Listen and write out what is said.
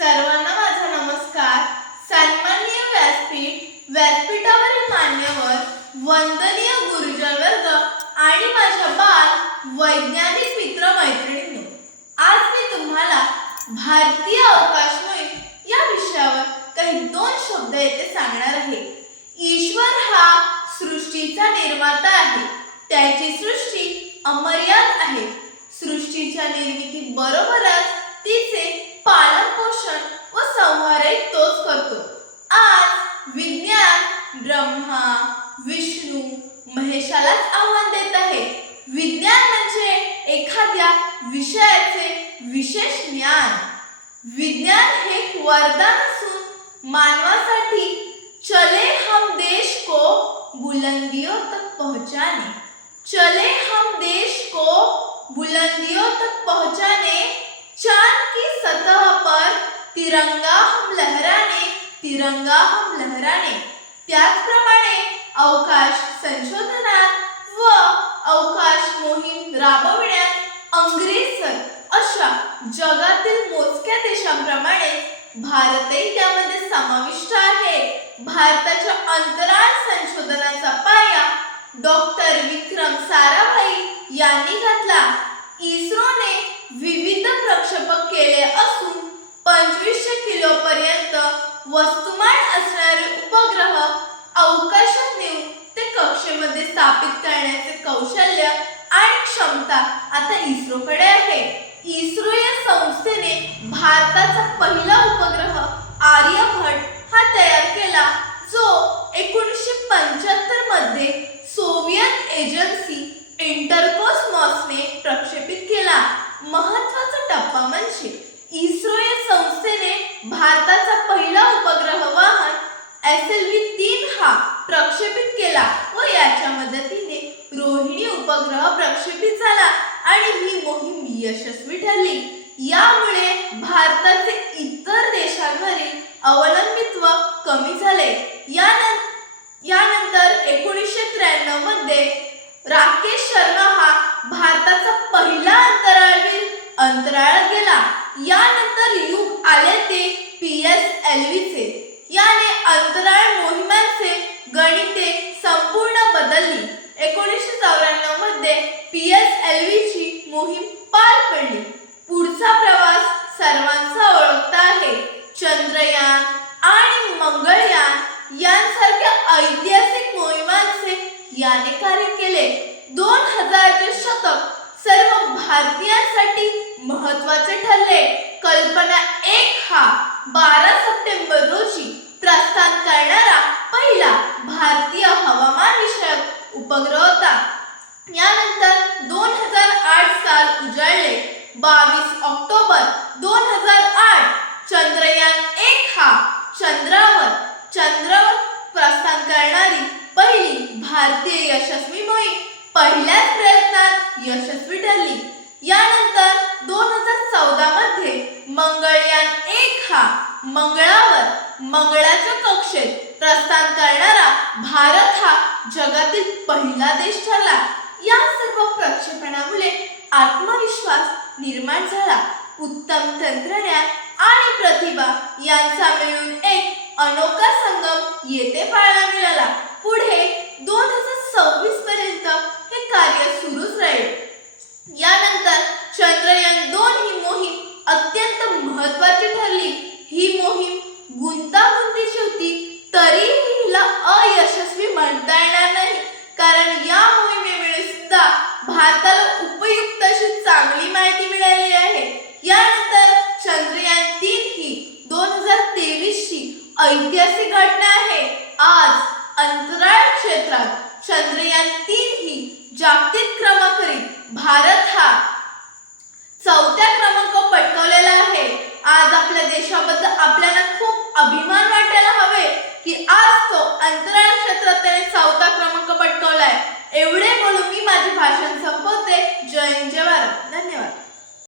सर्वांना माझा नमस्कार. सन्माननीय व्यासपीठ व्यासपीठावरील मान्यवर वंदनीय गुरुजन वर्ग आणि माझ्या बाल वैज्ञानिक मित्र मैत्रिणींनो आज मी तुम्हाला भारतीय अवकाश मोहीम या विषयावर काही दोन शब्द येथे सांगणार आहे. ईश्वर हा सृष्टीचा निर्माता आहे. त्याची सृष्टी अमर्याद आहे. सृष्टीच्या निर्मिती बरोबरच ब्रह्मा, विष्णू, महेशालाच आव्हान देत आहे. विज्ञान म्हणजे एखाद्या विषयाचे विशेष ज्ञान. विज्ञान हे वरदान असून मानवासाठी चले हम देश को बुलंदियों तक पहुँचाने, चले हम देश को बुलंदियों तक पहुँचाने, चाँद की सतह पर तिरंगा हम लहराने, तिरंगा हम लहराने। त्याचप्रमाणे अवकाश संशोधनात व अवकाश मोहीम राबविण्यात अंग्रेज अशा जगातील मोजक्या देशांप्रमाणे भारतही त्यामध्ये समाविष्ट आहे. भारताच्या अंतराळ संशोधनाचा पाया डॉक्टर विक्रम साराभाई यांनी घातला. इस्रोने विविध प्रक्षेपक केले असून पंचवीसशे किलो पर्यंत वस्तुमान असणारे उपग्रह अवकाशात नेऊन ते कक्षेमध्ये स्थापित करण्याचे कौशल्य आणि क्षमता आता इस्रोकडे आहे. इस्रो या संस्थेने भारताचा पहिला उपग्रह आर्यभट हा तयार केला जो एकोणीसशे पंच्याहत्तरमध्ये सोव्हिएत एजन्सी इंटरकोस्मॉसने प्रक्षेपित केला. महत्त्वाचा टप्पा म्हणजे इस्रो या संस्थेने भारताचा पहिला उपग्रह वाहन एस एल व्ही तीन हा प्रक्षेपित केला व याच्या मदतीने रोहिणी उपग्रह प्रक्षेपित झाला आणि ही मोहीम यशस्वी ठरली. यामुळे भारताचे इतर देशांवरील अवलंबित्व कमी झाले. यानंतर यानंतर एकोणीसशे त्र्याण्णवमध्ये राकेश शर्मा हा भारताचा पहिला अंतराळवीर अंतराळात गेला. यानंतर युग आले ते पी एस एल चे याने अंतराळ मोहिमांचे गणिते संपूर्ण बदलली एकोणीसशे चौऱ्याण्णवमध्ये पी एस एल ची मोहीम पार पडली. पुढचा प्रवास सर्वांचा ओळखता आहे. चंद्रयान आणि मंगळयान यांसारख्या ऐतिहासिक मोहिमांचे याने कार्य केले. दोन हजारचे शतक सर्व भारतीयांसाठी महत्त्वाचे ठरले. कल्पना एक हा बारा सप्टेंबर रोजी प्रस्थान करणारा पहिला भारतीय हवामान विषयक उपग्रह होता. यानंतर दोन हजार आठ साल उजाडले बावीस ऑक्टोबर दोन हजार आठ चंद्रयान एक हा चंद्रावर चंद्रावर प्रस्थान करणारी पहिली भारतीय यशस्वी मोहीम पहिल्याच प्रयत्नात यशस्वी ठरली. यानंतर दोन हजार चौदा मध्ये मंगळयान एक हा मंगळावर मंगळाच्या कक्षेत प्रस्थान करणारा भारत हा जगातील पहिला देश ठरला. या सर्व प्रक्षेपणामुळे आत्मविश्वास निर्माण झाला. उत्तम तंत्रज्ञान आणि प्रतिभा यांचा मिळून एक अनोखा संगम येथे पाहायला मिळाला. पुढे दोन हजार सव्वीस भारताला उपयुक्त अशी चांगली माहिती मिळाली आहे. यानंतर चंद्रयान तीन ही दोन हजार तेवीस ची ऐतिहासिक घटना आहे. आज अंतराळ क्षेत्रात चंद्रयान तीन ही जागतिक क्रमांकातील भारत हा चौथ्या क्रमांक पटकावलेला आहे. आज आपल्या देशाबद्दल आपल्याला खूप अभिमान वाटायला हवे की आज तो अंतराळ एवढे बोलून मी माझे भाषण संपवते. जय जवाहर